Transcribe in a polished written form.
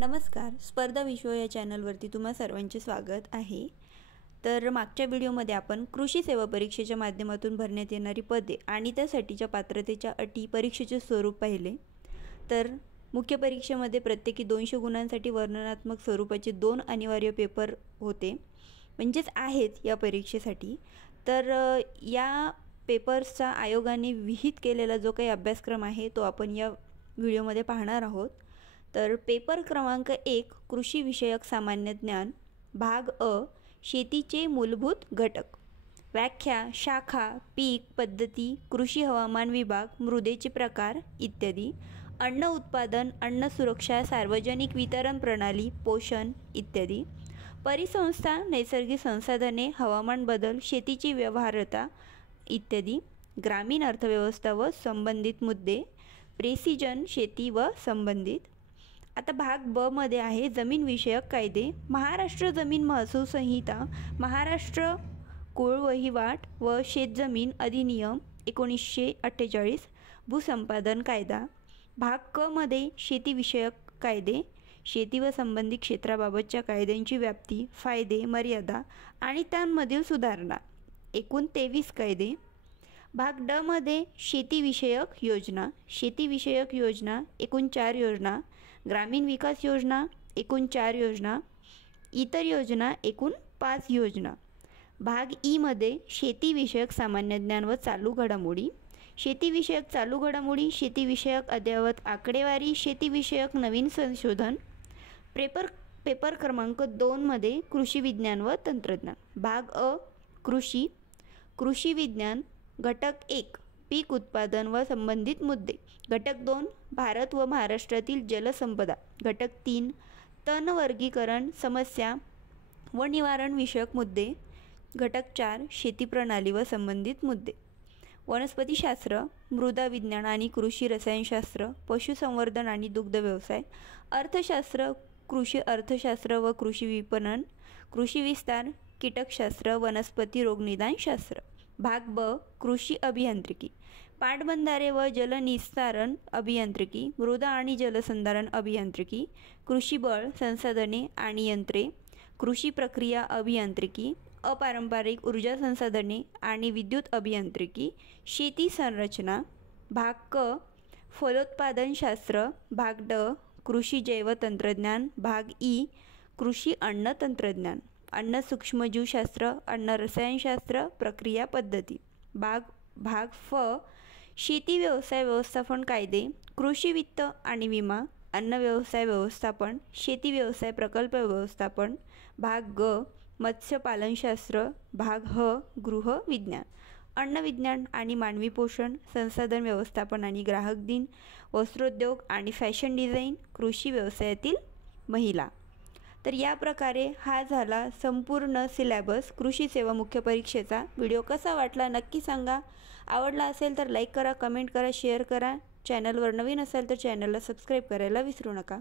नमस्कार, स्पर्धा विश्व या चॅनलवरती तुम्हा सर्वांचे स्वागत आहे। तर मागच्या व्हिडिओमध्ये आपण कृषी सेवा परीक्षेच्या माध्यमातून भरण्यात येणारी पदे आणि त्यासाठीच्या पात्रतेच्या अटी, परीक्षेचे स्वरूप पाहिले। तर मुख्य परीक्षेमध्ये प्रत्येकी 200 गुणांसाठी वर्णनात्मक स्वरूपाचे 2 अनिवार्य पेपर होते, म्हणजेच आहेत या परीक्षेसाठी। तर या पेपर्सचा आयोगाने विहित केलेला जो काही अभ्यासक्रम आहे तो आपण या व्हिडिओमध्ये पाहणार आहोत। तर पेपर क्रमांक 1 कृषी विषयक सामान्य ज्ञान, भाग अ, शेतीचे मूलभूत घटक, व्याख्या, शाखा, पीक पद्धती, कृषी हवामान विभाग, मृदेचे प्रकार इत्यादी, अन्न उत्पादन, अन्न सुरक्षा, सार्वजनिक वितरण प्रणाली, पोषण इत्यादी, परिसंस्था, नैसर्गिक संसाधने, हवामान बदल, शेतीची व्यवहार्यता इत्यादी, ग्रामीण अर्थव्यवस्था व संबंधित मुद्दे, प्रेसिजन शेती व संबंधित। आता भाग ब मध्ये आहे जमीन विषयक कायदे, महाराष्ट्र जमीन महसूल संहिता, महाराष्ट्र कुळ वहिवाट व शेतजमीन अधिनियम 1948, भूसंपादन कायदा। भाग क मध्ये शेती विषयक कायदे, शेती व संबंधित क्षेत्राबाबतच्या कायद्यांची व्याप्ती, फायदे, मर्यादा आणि त्यांमधील सुधारणा, एकूण 23 कायदे। भाग ड मध्ये शेतीविषयक योजना, शेतीविषयक योजना एकूण 4 योजना, ग्रामीण विकास योजना एकूण 4 योजना, इतर योजना एकूण 5 योजना। भाग ई मध्ये शेतीविषयक सामान्य ज्ञान व चालू घडामोडी, शेतीविषयक चालू घडामोडी, शेतीविषयक अद्ययावत आकडेवारी, शेतीविषयक नवीन संशोधन। पेपर क्रमांक 2 मध्ये कृषी विज्ञान व तंत्रज्ञान। भाग अ कृषी, कृषी विज्ञान, घटक 1 पीक उत्पादन व संबंधित मुद्दे, घटक 2 भारत व महाराष्ट्रातील जलसंपदा, घटक 3 तण वर्गीकरण समस्या व निवारण विषयक मुद्दे, घटक 4 शेती प्रणाली व संबंधित मुद्दे, वनस्पतीशास्त्र, मृदा विज्ञान आणि कृषी रसायनशास्त्र, पशुसंवर्धन आणि दुग्ध व्यवसाय, अर्थशास्त्र, कृषी अर्थशास्त्र व कृषी विपणन, कृषी विस्तार, कीटकशास्त्र, वनस्पती रोगनिदानशास्त्र। भाग ब कृषी अभियांत्रिकी, पाटबंधारे व जलनिस्तारण अभियांत्रिकी, मृदा आणि जलसंधारण अभियांत्रिकी, कृषी बळ संसाधने आणि यंत्रे, कृषी प्रक्रिया अभियांत्रिकी, अपारंपरिक ऊर्जा संसाधने आणि विद्युत अभियांत्रिकी, शेती संरचना। भाग क फलोत्पादनशास्त्र, भाग ड कृषी जैव तंत्रज्ञान, भाग ई कृषी अन्न तंत्रज्ञान, अन्न सूक्ष्मजीवशास्त्र, अन्न रसायनशास्त्र, प्रक्रिया पद्धती। भाग फ शेती व्यवसाय व्यवस्थापन कायदे, कृषी वित्त आणि विमा, अन्न व्यवसाय व्यवस्थापन, शेती व्यवसाय प्रकल्प व्यवस्थापन। भाग ग मत्स्यपालनशास्त्र, भाग ह गृह विज्ञान, अन्न विज्ञान आणि मानवी पोषण, संसाधन व्यवस्थापन आणि ग्राहक दिन, वस्त्रोद्योग आणि फॅशन डिझाईन, कृषी व्यवसायातील महिला। तर या प्रकारे हा झाला संपूर्ण सिलेबस कृषी सेवा मुख्य परीक्षेचा। व्हिडिओ कसा वाटला नक्की सांगा। आवडला असेल तर लाईक करा, कमेंट करा, शेअर करा। चॅनलवर नवीन असाल तर चॅनलला सबस्क्राईब करायला विसरू नका।